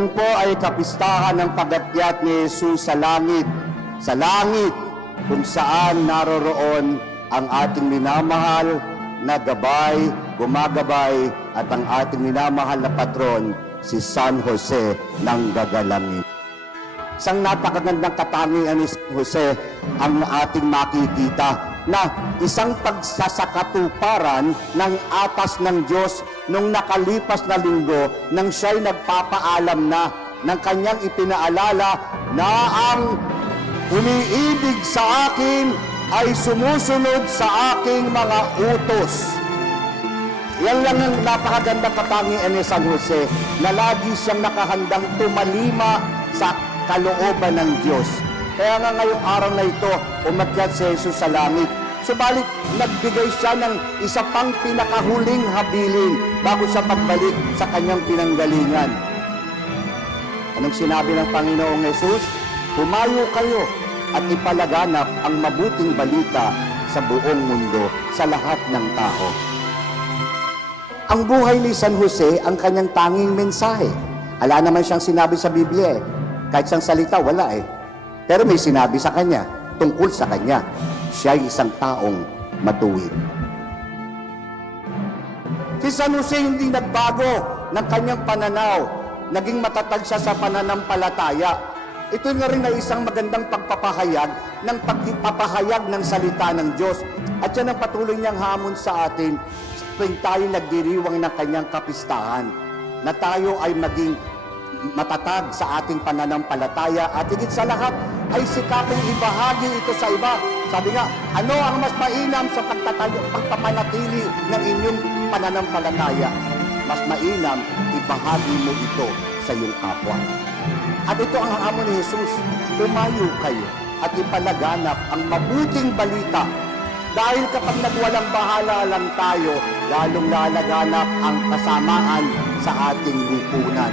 Ngayon po ay kapistahan ng pag-akyat ni Jesus sa langit kung saan naroroon ang ating minamahal na gabay, gumagabay at ang ating minamahal na patron, si San Jose ng gagalangin. Isang napakagandang katangian ni San Jose ang ating makikita na isang pagsasakatuparan ng atas ng Diyos nung nakalipas na linggo nang siya'y nagpapaalam na ng kanyang ipinaalala na ang umiibig sa akin ay sumusunod sa aking mga utos. Yan lang ang napakagandang katangian ni San Jose na lagi siyang nakahandang tumalima sa kalooban ng Diyos. Kaya nga ngayong araw na ito, umakyat si Jesus sa langit. Subalit, nagbigay siya ng isa pang pinakahuling habilin bago siya pagbalik sa kanyang pinanggalingan. Anong sinabi ng Panginoong Jesus? Humayo kayo at ipalaganap ang mabuting balita sa buong mundo, sa lahat ng tao. Ang buhay ni San Jose ang kanyang tanging mensahe. Ala naman siyang sinabi sa Biblia eh. Kahit siyang salita, wala eh. Pero may sinabi sa kanya, tungkol sa kanya. Siya ay isang taong matuwid. Si San Jose hindi nagbago ng kanyang pananaw. Naging matatag siya sa pananampalataya. Ito na rin ay isang magandang pagpapahayag ng pagpapahayag ng salita ng Diyos. At yan ang patuloy niyang hamon sa atin tuwing tayo nagdiriwang ng kanyang kapistahan. Na tayo ay maging matatag sa ating pananampalataya at higit sa lahat ay sikaping ibahagi ito sa iba. Sabi nga, ano ang mas mainam sa pagpapanatili ng inyong pananampalataya? Mas mainam, ibahagi mo ito sa iyong kapwa. At ito ang hamon ni Jesus, tumayo kayo at ipalaganap ang mabuting balita. Dahil kapag nagwalang bahala lang tayo, lalong lalaganap ang kasamaan sa ating lipunan.